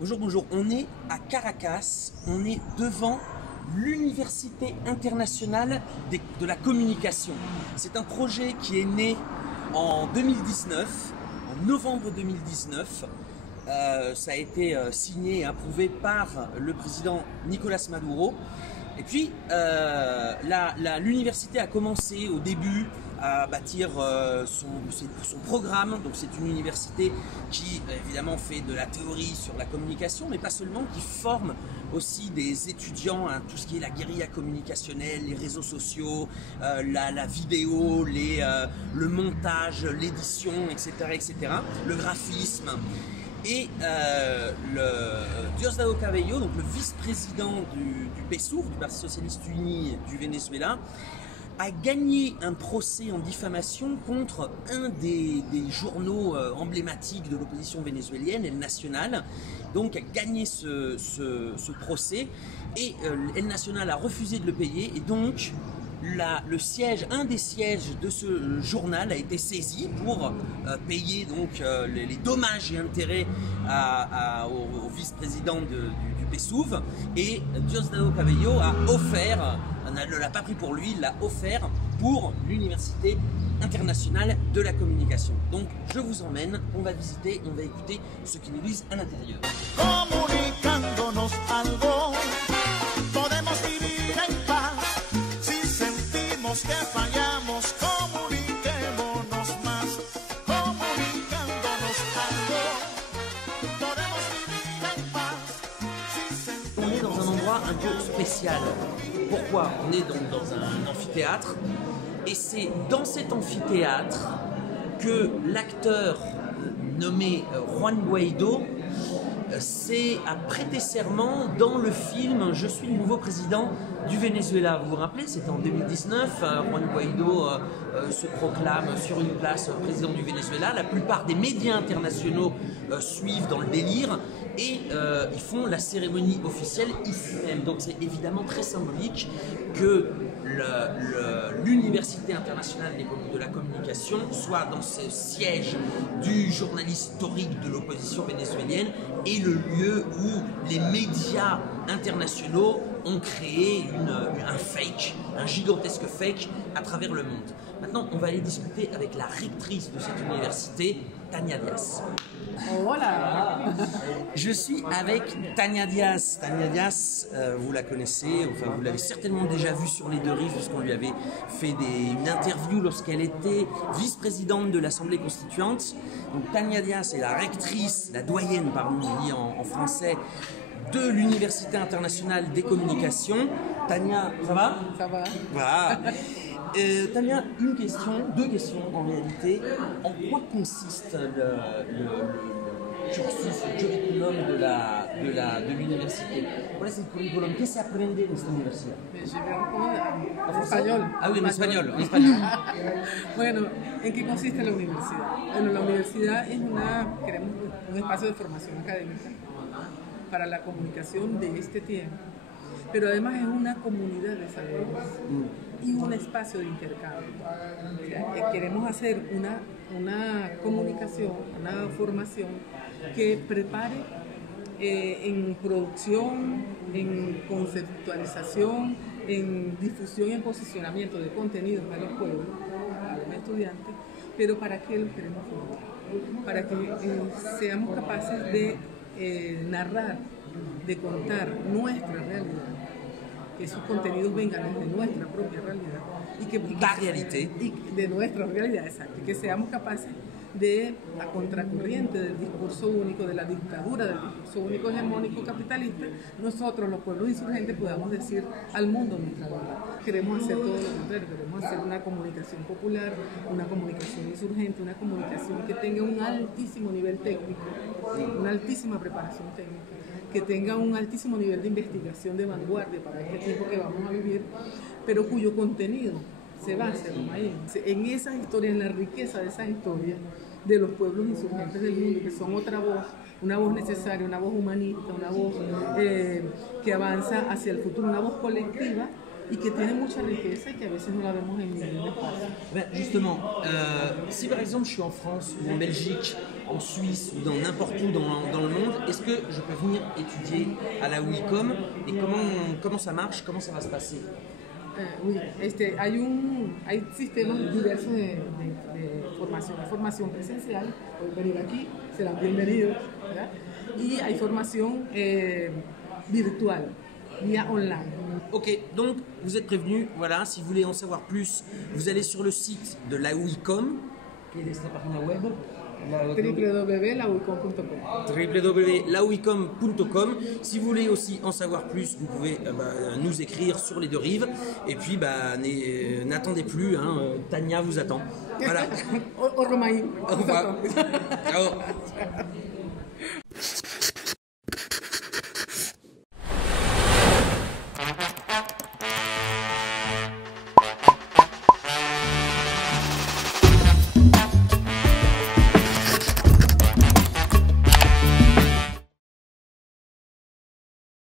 Bonjour, bonjour. On est à Caracas, on est devant l'Université internationale de la communication. C'est un projet qui est né en 2019, en novembre 2019. Ça a été signé et approuvé par le président Nicolás Maduro. Et puis, l'université a commencé au début à bâtir son programme. Donc c'est une université qui évidemment fait de la théorie sur la communication, mais pas seulement, qui forme aussi des étudiants à tout ce qui est la guérilla communicationnelle, les réseaux sociaux, la vidéo, le montage, l'édition, etc., etc., le graphisme. Et Diosdado Cabello, donc le vice-président du PSUV, du Parti Socialiste Uni du Venezuela, a gagné un procès en diffamation contre un des journaux emblématiques de l'opposition vénézuélienne, El Nacional. Donc a gagné ce procès et El Nacional a refusé de le payer, et donc un des sièges de ce journal a été saisi pour payer donc les dommages et intérêts au vice-président du PSUV, et Diosdado Cabello a offert, ne l'a pas pris pour lui, il l'a offert pour l'Université internationale de la communication. Donc je vous emmène, on va visiter, on va écouter ce qu'ils nous disent à l'intérieur. Que fallamos, comuniquémonos más, comunicándonos algo, podemos vivir en paz. On est dans un endroit un peu spécial. Pourquoi? On est donc dans un amphithéâtre, et c'est dans cet amphithéâtre que l'acteur nommé Juan Guaidó a prêté serment dans le film « Je suis le nouveau président du Venezuela ». Vous vous rappelez, c'était en 2019, Juan Guaidó se proclame sur une place président du Venezuela. La plupart des médias internationaux suivent dans le délire, et ils font la cérémonie officielle ici même. Donc c'est évidemment très symbolique que l'Université internationale de la communication soit dans ce siège du journaliste historique de l'opposition vénézuélienne, et le lieu où les médias internationaux ont créé un fake, un gigantesque fake à travers le monde. Maintenant, on va aller discuter avec la rectrice de cette université, Tania Díaz. Voilà. Je suis avec Tania Díaz. Tania Díaz, vous la connaissez, enfin vous l'avez certainement déjà vue sur les deux rives, puisqu'on lui avait fait une interview lorsqu'elle était vice-présidente de l'Assemblée constituante. Donc Tania Díaz est la rectrice, la doyenne, pardon, on dit en français, de l'Université internationale des communications. Tania, ça va? Ça va. Voilà. Tania, deux questions en réalité. En quoi consiste le cursus, le curriculum de l'université? ¿Cuál es el currículum? ¿Qué se aprende en esta universidad? Je vais répondre en español. Ah oui, en español, en español. Bueno, ¿en qué consiste la universidad? Bueno, la universidad es queremos un espacio de formación académica para la comunicación de este tiempo, pero además es una comunidad de saberes y un espacio de intercambio. O sea, queremos hacer una comunicación, una formación que prepare en producción, en conceptualización, en difusión y en posicionamiento de contenidos a los pueblos, a los estudiantes, pero ¿para qué los queremos formar? Para que seamos capaces de narrar, de contar nuestra realidad, que esos contenidos vengan desde nuestra propia realidad y de nuestra realidad, exacto, y que seamos capaces de, a contracorriente del discurso único, de la dictadura del discurso único hegemónico capitalista, nosotros, los pueblos insurgentes, podamos decir al mundo nuestra verdad. Queremos hacer todo lo contrario, queremos hacer una comunicación popular, una comunicación insurgente, una comunicación que tenga un altísimo nivel técnico, una altísima preparación técnica, que tenga un altísimo nivel de investigación de vanguardia para este tiempo que vamos a vivir, pero cuyo contenido se basa en esas historias, en la riqueza de esas historias de los pueblos insurgentes del mundo, que son otra voz, una voz necesaria, una voz humanista, una voz que avanza hacia el futuro, una voz colectiva y que tiene mucha riqueza y que a veces no la vemos en ningún espacio. Ben, justement, si par exemple je suis en France ou en Belgique, en Suisse ou dans n'importe où dans le monde, est-ce que je peux venir étudier à la UICOM et comment ça marche, comment ça va se passer? Oui, hay sistemas diversos de formación. Hay formación presencial, pueden venir aquí, serán bienvenidos, ¿verdad? Y hay formación virtual, vía online. Ok, donc vous êtes prévenus, voilà, si vous voulez en savoir plus, vous allez sur le site de la UICOM, qui est esta página web, www.lauicom.com. www.lauicom.com. Si vous voulez aussi en savoir plus, vous pouvez nous écrire sur les deux rives. Et puis, n'attendez plus, hein, Tania vous attend. Voilà. O Romain. Au revoir. Ciao.